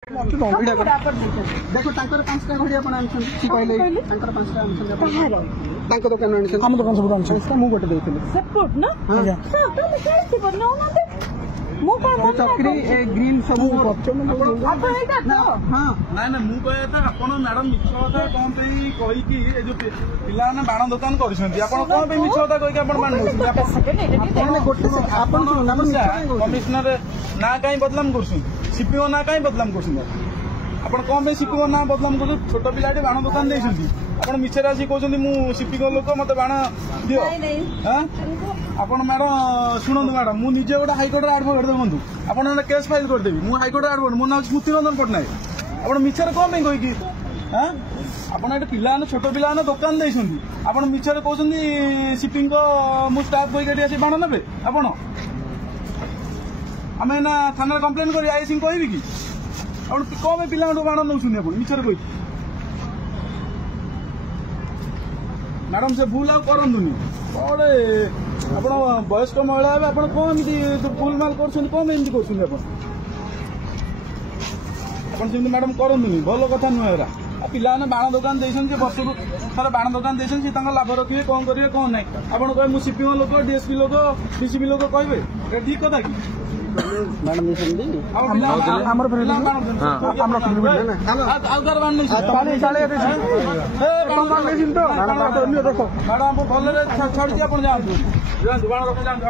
देखो तांकर 5टा घड़ी आपण आनछन की कहले तांकर 5टा आनछन तांको दुकान आनछन हम दुकान सब आनछन इसका मु गोटे देथिले सपोर्ट ना हां सब तो कैसे बनौ ना दे मु को चक्री ए ग्रीन सब करछो आप एटा तो हां ना ना मु कहया था आपण मैडम मित्र था कोन पे कहि कि ए जो पिला ना बाण दुकान करछंती आपण कोन पे मित्र था कहि कि आपण मान आपण गोटे आपण कमिश्नर ना काई बदलाम करछन सीपीओ ना काई बदलाम करछन आपण कोन पे सीपीओ ना बदलाम कर छोट पिलाटे बाण दुकान देछंती आपण मिछे रासी कहउछंती मु सीपीओ लोक मते बाण दियो हां आपण मैडम शुणु मैडम मु निजे गोटे हाईकोर्ट एडवोकेट देखु आपण केस फाइल करदेवी मु हाईकोर्ट एडवोकेट मो नाम स्मृति रंजन पट्टनायक आपण मिछे कोन पे कहि हां आपण एटे पिला छोट पिला दुकान देछंती आपण मिछे कहउछंती सीपी को मु स्टाफ कहि के आसी बाण नेबे आपण आम ना थाना कंप्लेन कर आई सिंह कहबी कि कम पिला बाण नौ मिछर कही मैडम से भूल आनी कौड़े आप वयस्क महिला आप कौन भूल माल कर मैडम करनी भल कथा नुहे पिला बाण दुकान वर्ष को थोड़ा बाण दुकान देते लाभ रखिए कौन करेंगे कौन ना आप कहे सीपीओ लोक डीएसपी लोक डीसीपी लोक कहे ठीक कथा कि मैडम भल छाड़ी आप जातु बाण रख जातु